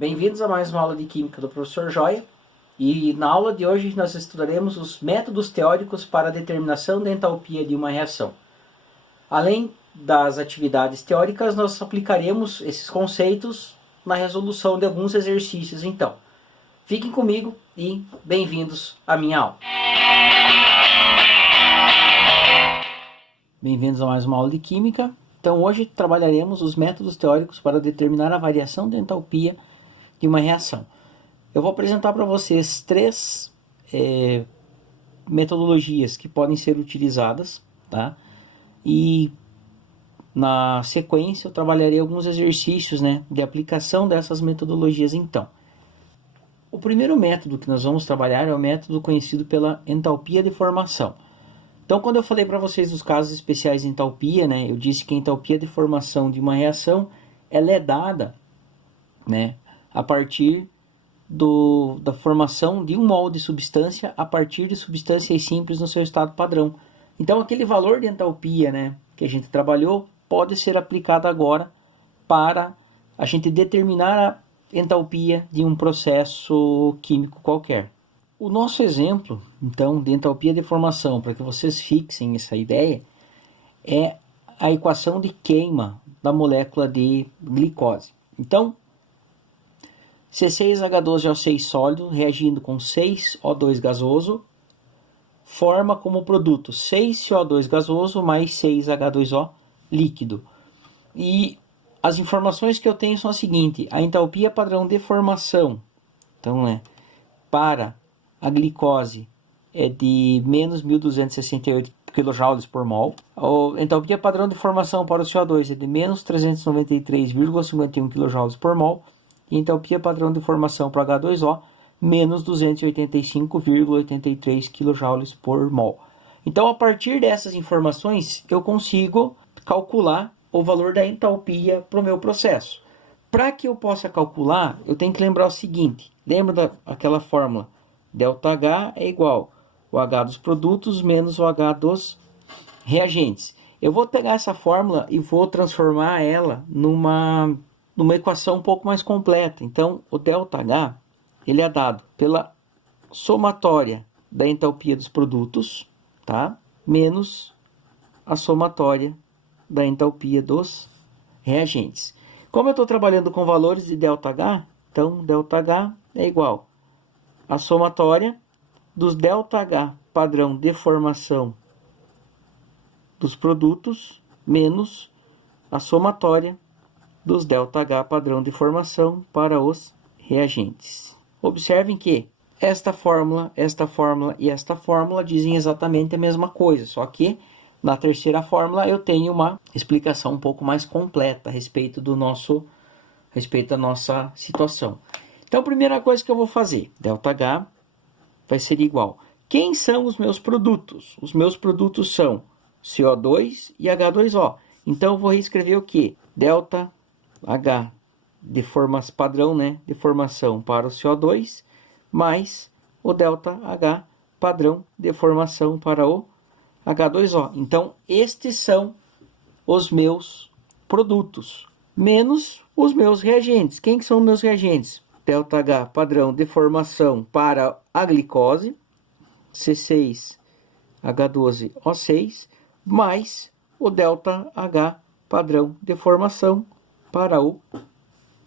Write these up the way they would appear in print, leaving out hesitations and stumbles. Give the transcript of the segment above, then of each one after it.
Bem-vindos a mais uma aula de Química do professor Joia. E na aula de hoje nós estudaremos os métodos teóricos para a determinação da entalpia de uma reação. Além das atividades teóricas, nós aplicaremos esses conceitos na resolução de alguns exercícios. Então, fiquem comigo e bem-vindos à minha aula. Bem-vindos a mais uma aula de Química. Então, hoje trabalharemos os métodos teóricos para determinar a variação da entalpia de uma reação. Eu vou apresentar para vocês três metodologias que podem ser utilizadas, tá? E na sequência eu trabalharei alguns exercícios, de aplicação dessas metodologias. Então, o primeiro método que nós vamos trabalhar é o método conhecido pela entalpia de formação. Então, quando eu falei para vocês dos casos especiais de entalpia, eu disse que a entalpia de formação de uma reação ela é dada, a partir da formação de um mol de substância a partir de substâncias simples no seu estado padrão. Então, aquele valor de entalpia que a gente trabalhou pode ser aplicado agora para a gente determinar a entalpia de um processo químico qualquer. O nosso exemplo, então, de entalpia de formação, para que vocês fixem essa ideia, é a equação de queima da molécula de glicose. Então, C6H12O6 sólido reagindo com 6O2 gasoso forma como produto 6CO2 gasoso mais 6H2O líquido. E as informações que eu tenho são as seguintes: a entalpia padrão de formação, então, para a glicose é de menos 1268 kJ por mol. A entalpia padrão de formação para o CO2 é de menos 393,51 kJ por mol. E entalpia padrão de formação para H2O, menos 285,83 kJ por mol. Então, a partir dessas informações, eu consigo calcular o valor da entalpia para o meu processo. Para que eu possa calcular, eu tenho que lembrar o seguinte: lembra daquela fórmula? ΔH é igual o H dos produtos menos o H dos reagentes. Eu vou pegar essa fórmula e vou transformar ela numa equação um pouco mais completa. Então, o ΔH ele é dado pela somatória da entalpia dos produtos, tá? Menos a somatória da entalpia dos reagentes. Como eu estou trabalhando com valores de ΔH, então ΔH é igual a somatória dos ΔH padrão de formação dos produtos menos a somatória dos ΔH padrão de formação para os reagentes. Observem que esta fórmula e esta fórmula dizem exatamente a mesma coisa, só que na terceira fórmula eu tenho uma explicação um pouco mais completa a respeito da nossa situação. Então, a primeira coisa que eu vou fazer, ΔH vai ser igual. Quem são os meus produtos? Os meus produtos são CO2 e H2O. Então, eu vou reescrever o quê? ΔH padrão de formação para o CO2 mais o ΔH padrão de formação para o H2O. Então, estes são os meus produtos, menos os meus reagentes. Quem que são meus reagentes? ΔH padrão de formação para a glicose, C6H12O6, mais o ΔH padrão de formação para o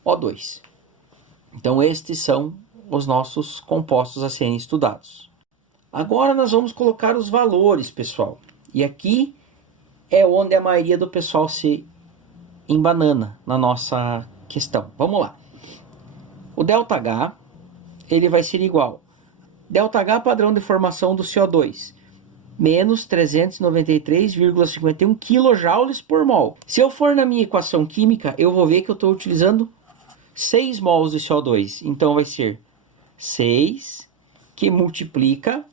O2. Então, estes são os nossos compostos a serem estudados. Agora nós vamos colocar os valores, pessoal. E aqui é onde a maioria do pessoal se embanana na nossa questão. Vamos lá. O ΔH ele vai ser igual ΔH padrão de formação do CO2 menos 393,51 kJ por mol. Se eu for na minha equação química, eu vou ver que eu estou utilizando 6 mols de CO2. Então vai ser 6 que multiplica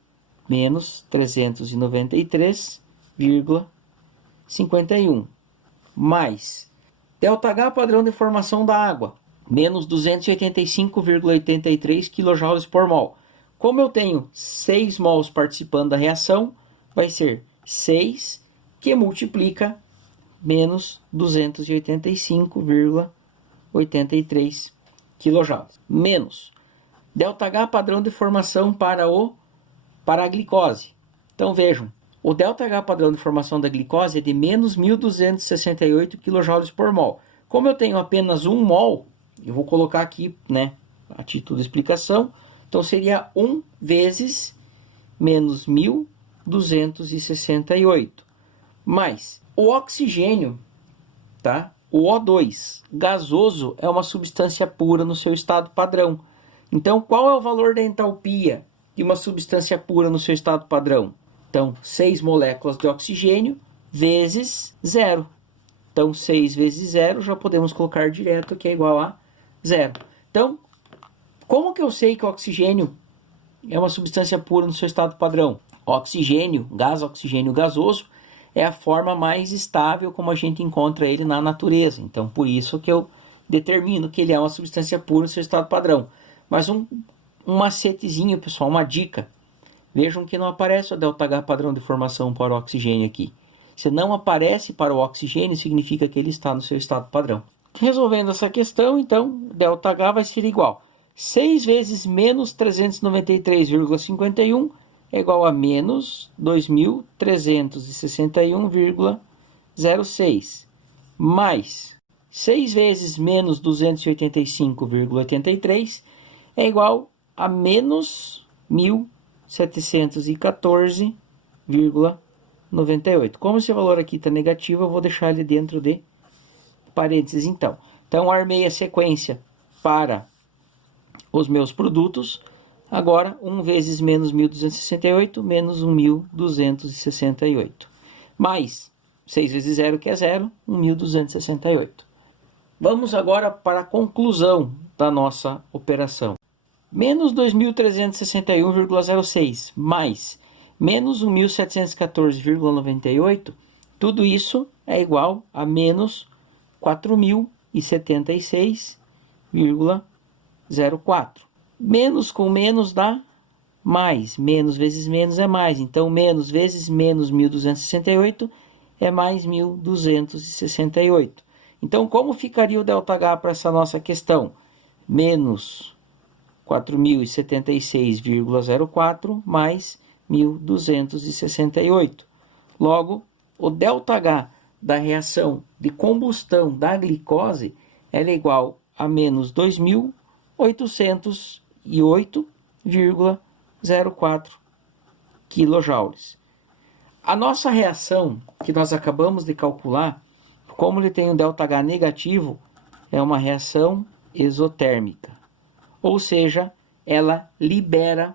menos 393,51 mais ΔH padrão de formação da água menos 285,83 kJ por mol. Como eu tenho 6 mols participando da reação, vai ser 6 que multiplica menos 285,83 kJ, menos ΔH padrão de formação para a glicose. Então vejam, o ΔH padrão de formação da glicose é de menos 1.268 kJ por mol. Como eu tenho apenas 1 mol, eu vou colocar aqui, né, a título de explicação, então seria 1 vezes menos 1.268, mais o oxigênio, tá? O O2 gasoso é uma substância pura no seu estado padrão. Então, qual é o valor da entalpia de uma substância pura no seu estado padrão? Então, 6 moléculas de oxigênio vezes 0. Então, 6 vezes 0 já podemos colocar direto que é igual a 0. Então, como que eu sei que o oxigênio é uma substância pura no seu estado padrão? O oxigênio, gás oxigênio gasoso, é a forma mais estável como a gente encontra ele na natureza. Então, por isso que eu determino que ele é uma substância pura no seu estado padrão. Mas um macetezinho, pessoal, uma dica. Vejam que não aparece o ΔH padrão de formação para o oxigênio aqui. Se não aparece para o oxigênio, significa que ele está no seu estado padrão. Resolvendo essa questão, então, ΔH vai ser igual. 6 vezes menos 393,51 é igual a menos 2.361,06. Mais 6 vezes menos 285,83 é igual a menos 1.714,98. Como esse valor aqui está negativo, eu vou deixar ele dentro de parênteses então. Então, armei a sequência para os meus produtos. Agora, 1 vezes menos 1.268, menos 1.268. Mais 6 vezes 0, que é 0, 1.268. Vamos agora para a conclusão da nossa operação. Menos 2.361,06 mais menos 1.714,98, tudo isso é igual a menos 4.076,04. Menos com menos dá mais. Menos vezes menos é mais. Então, menos vezes menos 1.268 é mais 1.268. Então, como ficaria o ΔH para essa nossa questão? Menos 4.076,04 mais 1.268. Logo, o ΔH da reação de combustão da glicose é igual a menos 2.808,04 kJ. A nossa reação, que nós acabamos de calcular, como ele tem um ΔH negativo, é uma reação exotérmica. Ou seja, ela libera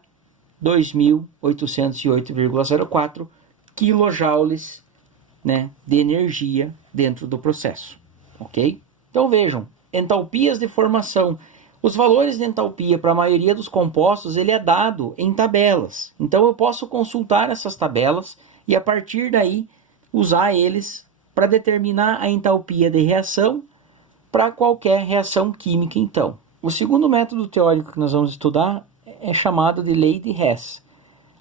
2.808,04 kJ, né, de energia dentro do processo. Ok? Então vejam, entalpias de formação. Os valores de entalpia para a maioria dos compostos ele é dado em tabelas. Então eu posso consultar essas tabelas e a partir daí usar eles para determinar a entalpia de reação para qualquer reação química então. O segundo método teórico que nós vamos estudar é chamado de lei de Hess.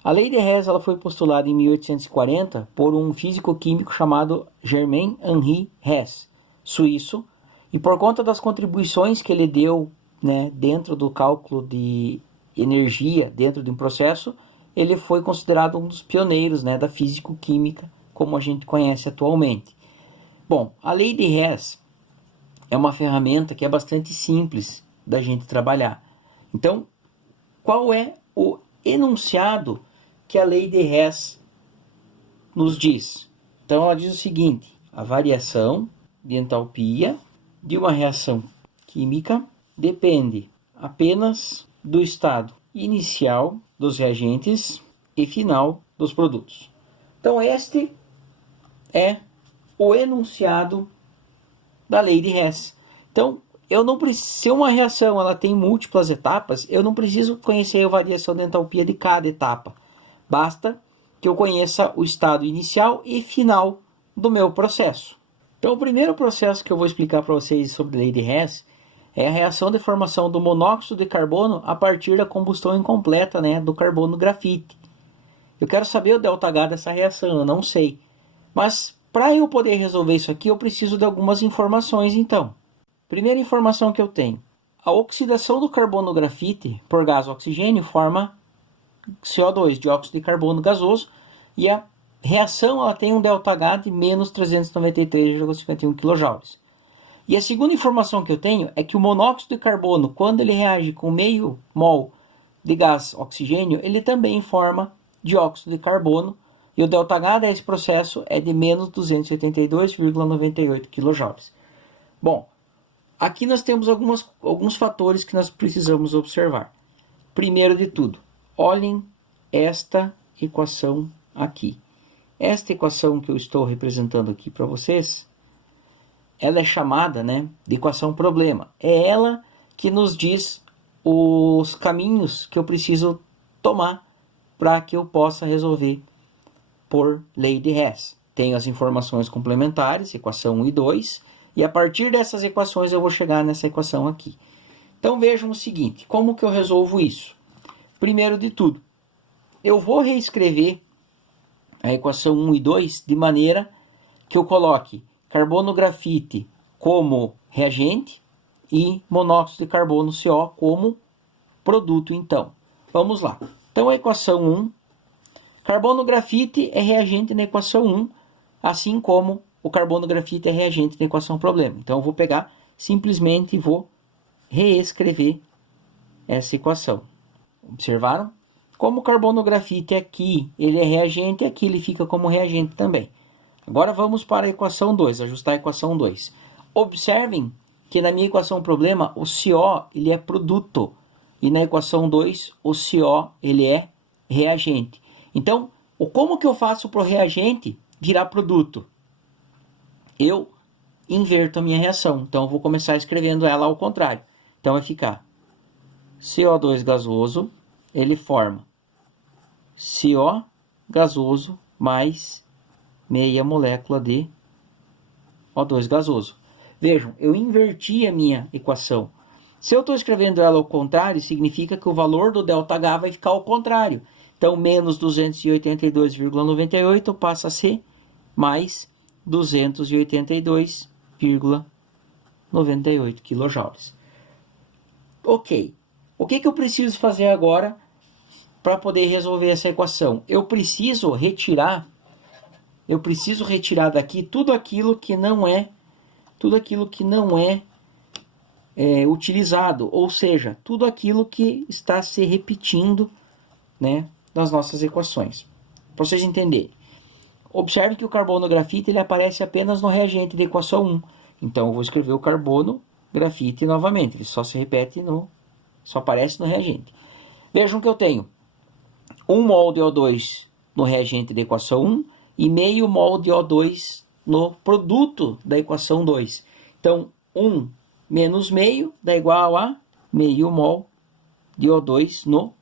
A lei de Hess ela foi postulada em 1840 por um físico-químico chamado Germain-Henri Hess, suíço, e por conta das contribuições que ele deu, né, dentro do cálculo de energia dentro de um processo, ele foi considerado um dos pioneiros, né, da físico-química como a gente conhece atualmente. Bom, a lei de Hess é uma ferramenta que é bastante simples da gente trabalhar. Então, qual é o enunciado que a lei de Hess nos diz? Então, ela diz o seguinte: a variação de entalpia de uma reação química depende apenas do estado inicial dos reagentes e final dos produtos. Então, este é o enunciado da lei de Hess. Então, se uma reação ela tem múltiplas etapas, eu não preciso conhecer a variação de entalpia de cada etapa. Basta que eu conheça o estado inicial e final do meu processo. Então, o primeiro processo que eu vou explicar para vocês sobre a lei de Hess é a reação de formação do monóxido de carbono a partir da combustão incompleta, né, do carbono grafite. Eu quero saber o ΔH dessa reação, eu não sei. Mas, para eu poder resolver isso aqui, eu preciso de algumas informações, então. Primeira informação que eu tenho: a oxidação do carbono grafite por gás oxigênio forma CO2, dióxido de carbono gasoso, e a reação ela tem um ΔH de menos 393,51 kJ. E a segunda informação que eu tenho é que o monóxido de carbono, quando ele reage com meio mol de gás oxigênio, ele também forma dióxido de carbono, e o ΔH desse processo é de menos 282,98 kJ. Bom, aqui nós temos alguns fatores que nós precisamos observar. Primeiro de tudo, olhem esta equação aqui. Esta equação que eu estou representando aqui para vocês, ela é chamada, de equação problema. É ela que nos diz os caminhos que eu preciso tomar para que eu possa resolver por lei de Hess. Tenho as informações complementares, equação 1 e 2, e a partir dessas equações eu vou chegar nessa equação aqui. Então vejam o seguinte, como que eu resolvo isso? Primeiro de tudo, eu vou reescrever a equação 1 e 2 de maneira que eu coloque carbono grafite como reagente e monóxido de carbono CO como produto então. Vamos lá. Então a equação 1, carbono grafite é reagente na equação 1, assim como o carbono grafite é reagente na equação problema. Então eu vou pegar simplesmente e vou reescrever essa equação. Observaram? Como o carbono grafite aqui ele é reagente, aqui ele fica como reagente também. Agora vamos para a equação 2, ajustar a equação 2. Observem que na minha equação problema o CO ele é produto e na equação 2 o CO ele é reagente. Então, como que eu faço para o reagente virar produto? Eu inverto a minha reação. Então eu vou começar escrevendo ela ao contrário. Então vai ficar CO2 gasoso, ele forma CO gasoso mais meia molécula de O2 gasoso. Vejam, eu inverti a minha equação. Se eu estou escrevendo ela ao contrário, significa que o valor do ΔH vai ficar ao contrário. Então, menos 282,98 passa a ser mais 282,98 kJ. Ok. O que eu preciso fazer agora para poder resolver essa equação? Eu preciso retirar daqui tudo aquilo que não é utilizado, ou seja, tudo aquilo que está se repetindo, nas nossas equações. Para vocês entenderem. Observe que o carbono grafite ele aparece apenas no reagente da equação 1. Então eu vou escrever o carbono grafite novamente, ele só se repete só aparece no reagente. Vejam que eu tenho 1 mol de O2 no reagente da equação 1 e meio mol de O2 no produto da equação 2. Então, 1 menos meio dá igual a meio mol de O2 no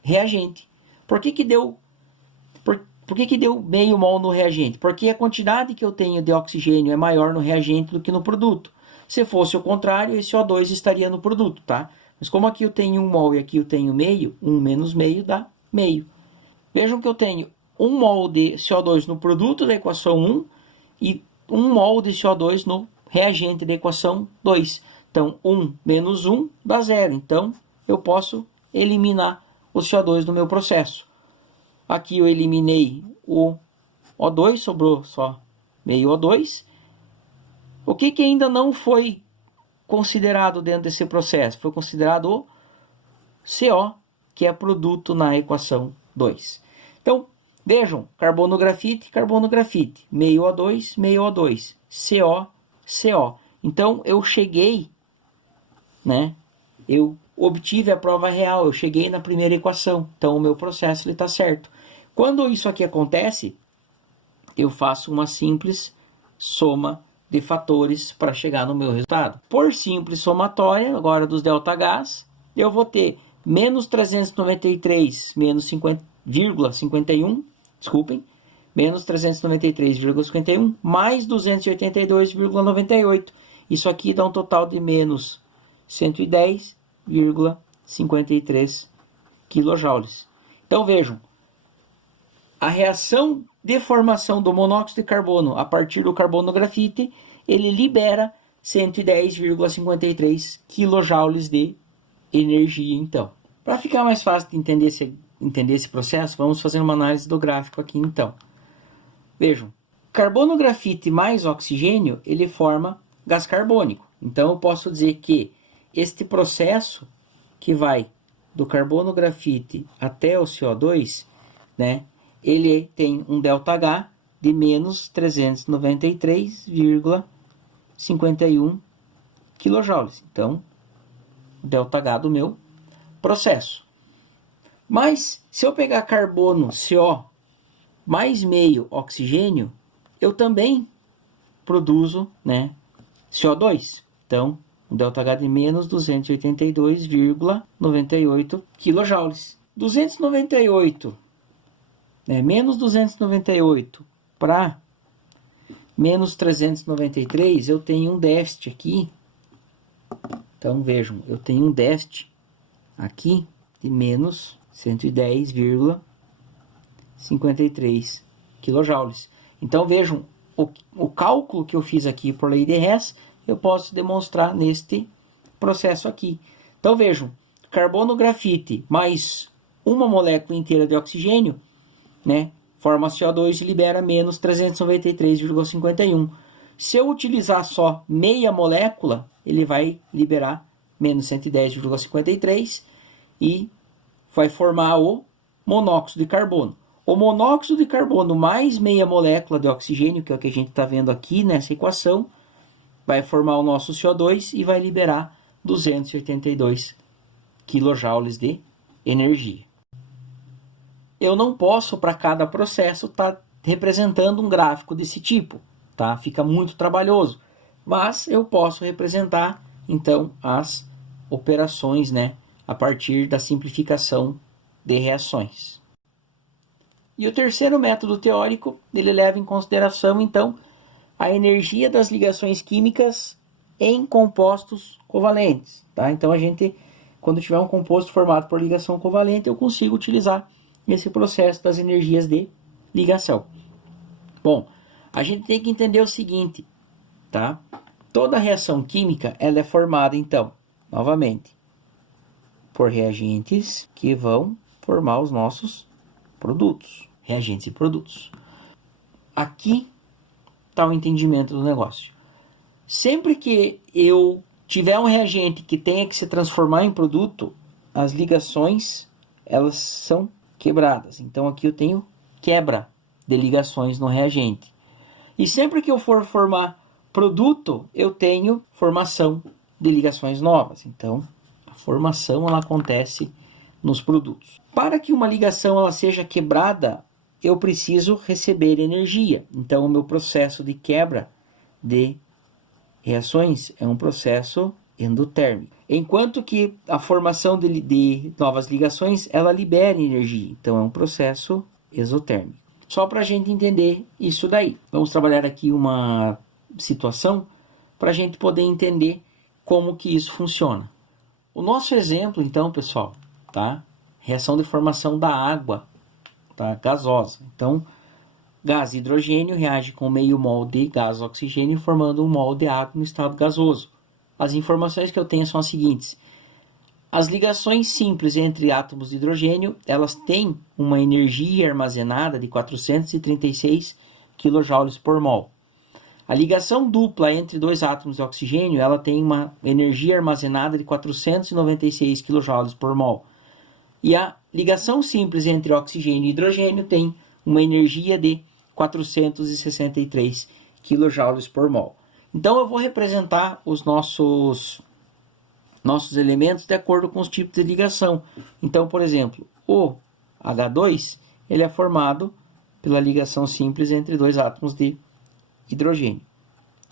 reagente. Por que deu meio mol no reagente? Porque a quantidade que eu tenho de oxigênio é maior no reagente do que no produto. Se fosse o contrário, esse O2 estaria no produto, tá? Mas como aqui eu tenho 1 mol e aqui eu tenho meio, 1 menos meio dá meio. Vejam que eu tenho 1 mol de CO2 no produto da equação 1 e 1 mol de CO2 no reagente da equação 2. Então, 1 menos 1 dá 0. Então, eu posso eliminar o CO2 do meu processo. Aqui eu eliminei o O2, sobrou só meio O2. O que ainda não foi considerado dentro desse processo? Foi considerado o CO, que é produto na equação 2. Então, vejam, carbono grafite, meio O2, CO, CO. Então, eu cheguei, eu obtive a prova real, eu cheguei na primeira equação. Então, o meu processo está certo. Quando isso aqui acontece, eu faço uma simples soma de fatores para chegar no meu resultado. Por simples somatória, agora dos ΔHs, eu vou ter menos 393, menos 50,51, menos 393,51, mais 282,98. Isso aqui dá um total de menos 110,53 kJ. Então vejam, a reação de formação do monóxido de carbono a partir do carbono grafite, ele libera 110,53 kJ de energia, então. Para ficar mais fácil de entender esse processo, vamos fazer uma análise do gráfico aqui, então. Vejam, carbono grafite mais oxigênio, ele forma gás carbônico. Então, eu posso dizer que este processo que vai do carbono grafite até o CO2, né, ele tem um ΔH de menos 393,51 kJ. Então, ΔH do meu processo. Mas, se eu pegar carbono CO mais meio oxigênio, eu também produzo, né, CO2. Então, um ΔH de menos 282,98 kJ. 298, né, menos 298 para menos 393, eu tenho um déficit aqui. Então, vejam, eu tenho um déficit aqui de menos 110,53 kJ. Então, vejam, o cálculo que eu fiz aqui por lei de Hess, eu posso demonstrar neste processo aqui. Então, vejam, carbono grafite mais uma molécula inteira de oxigênio, né, forma CO2 e libera menos 393,51. Se eu utilizar só meia molécula, ele vai liberar menos 110,53 e vai formar o monóxido de carbono. O monóxido de carbono mais meia molécula de oxigênio, que é o que a gente está vendo aqui nessa equação, vai formar o nosso CO2 e vai liberar 282 kJ de energia. Eu não posso, para cada processo, estar representando um gráfico desse tipo, tá? Fica muito trabalhoso. Mas eu posso representar, então, as operações, né, a partir da simplificação de reações. E o terceiro método teórico, ele leva em consideração, então, a energia das ligações químicas em compostos covalentes, tá? Então, quando tiver um composto formado por ligação covalente, eu consigo utilizar esse processo das energias de ligação. Bom, a gente tem que entender o seguinte, tá? Toda reação química, ela é formada, então, novamente, por reagentes que vão formar os nossos produtos. Reagentes e produtos. Aqui está o entendimento do negócio. Sempre que eu tiver um reagente que tenha que se transformar em produto, as ligações, elas são quebradas. Então, aqui eu tenho quebra de ligações no reagente. E sempre que eu for formar produto, eu tenho formação de ligações novas. Então, a formação ela acontece nos produtos. Para que uma ligação ela seja quebrada, eu preciso receber energia. Então, o meu processo de quebra de reações é um processo endotérmico. Enquanto que a formação de novas ligações, ela libera energia. Então, é um processo exotérmico. Só para a gente entender isso daí. Vamos trabalhar aqui uma situação para a gente poder entender como que isso funciona. O nosso exemplo, então, pessoal, tá? Reação de formação da água, tá? Gasosa. Então, gás hidrogênio reage com meio mol de gás oxigênio, formando um mol de água no estado gasoso. As informações que eu tenho são as seguintes. As ligações simples entre átomos de hidrogênio, elas têm uma energia armazenada de 436 kJ por mol. A ligação dupla entre dois átomos de oxigênio, ela tem uma energia armazenada de 496 kJ por mol. E a ligação simples entre oxigênio e hidrogênio tem uma energia de 463 kJ por mol. Então, eu vou representar os nossos elementos de acordo com os tipos de ligação. Então, por exemplo, o H2 ele é formado pela ligação simples entre dois átomos de hidrogênio.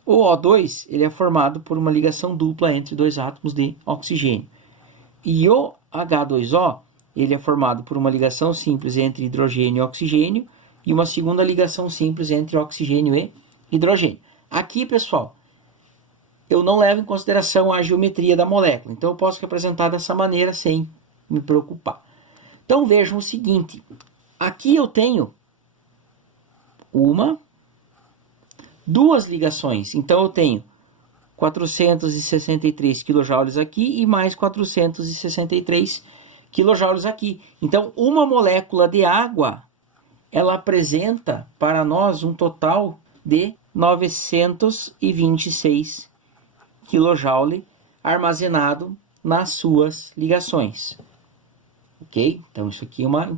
O O2 ele é formado por uma ligação dupla entre dois átomos de oxigênio. E o H2O ele é formado por uma ligação simples entre hidrogênio e oxigênio e uma segunda ligação simples entre oxigênio e hidrogênio. Aqui, pessoal, eu não levo em consideração a geometria da molécula. Então, eu posso representar dessa maneira sem me preocupar. Então, vejam o seguinte. Aqui eu tenho duas ligações. Então, eu tenho 463 kJ aqui e mais 463 kJ aqui. Então, uma molécula de água, ela apresenta para nós um total de 926 kJ armazenado nas suas ligações. Ok? Então, isso aqui é uma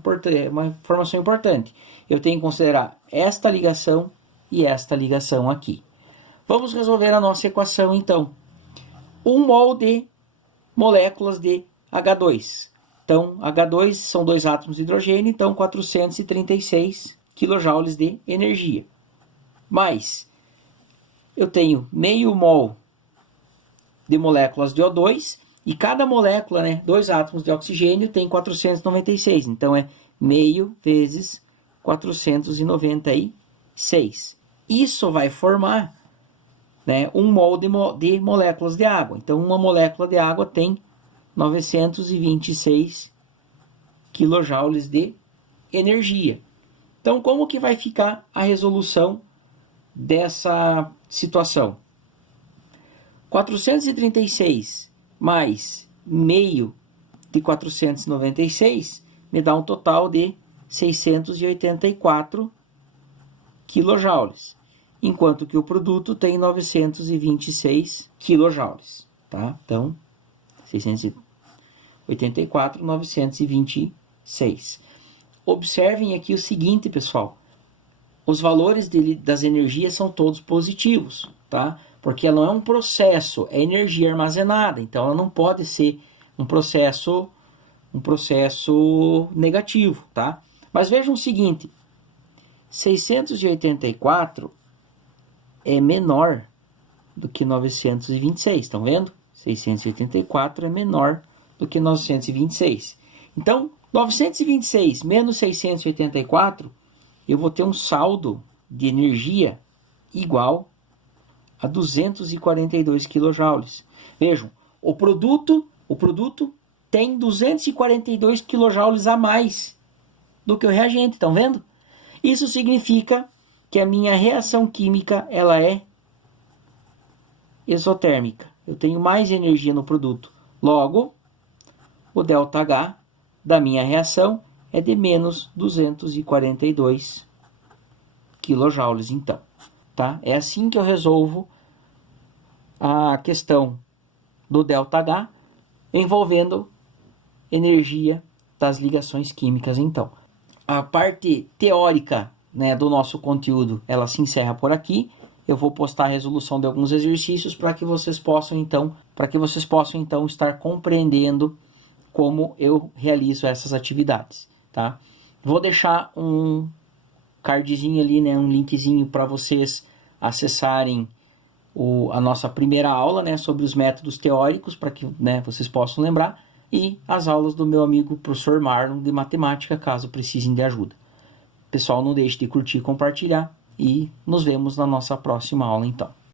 informação importante. Eu tenho que considerar esta ligação e esta ligação aqui. Vamos resolver a nossa equação, então. 1 mol de moléculas de H2. Então, H2 são 2 átomos de hidrogênio, então 436 kJ de energia. Mais, eu tenho meio mol de moléculas de O2, e cada molécula, 2 átomos de oxigênio, tem 496. Então, é meio vezes 496. Isso vai formar 1 mol de moléculas de água. Então, uma molécula de água tem 926 kJ de energia. Então, como que vai ficar a resolução dessa situação? 436 mais meio de 496 me dá um total de 684 kJ, enquanto que o produto tem 926 kJ, tá? Então, 684, 926. Observem aqui o seguinte, pessoal. Os valores das energias são todos positivos, tá? Porque ela não é um processo, é energia armazenada. Então, ela não pode ser um processo negativo, tá? Mas vejam o seguinte. 684 é menor do que 926. Estão vendo? 684 é menor do que 926. Então, 926 menos 684, eu vou ter um saldo de energia igual a 242 kJ. Vejam, o produto tem 242 kJ a mais do que o reagente, estão vendo? Isso significa que a minha reação química ela é exotérmica. Eu tenho mais energia no produto. Logo, o ΔH da minha reação é de menos 242 kJ, então. Tá? É assim que eu resolvo a questão do ΔH envolvendo energia das ligações químicas, então. A parte teórica, do nosso conteúdo, ela se encerra por aqui. Eu vou postar a resolução de alguns exercícios para que vocês possam então estar compreendendo como eu realizo essas atividades, tá? Vou deixar um cardzinho ali, um linkzinho para vocês acessarem a nossa primeira aula, sobre os métodos teóricos, para que vocês possam lembrar, e as aulas do meu amigo professor Marlon de matemática, caso precisem de ajuda. Pessoal, não deixe de curtir e compartilhar, e nos vemos na nossa próxima aula, então.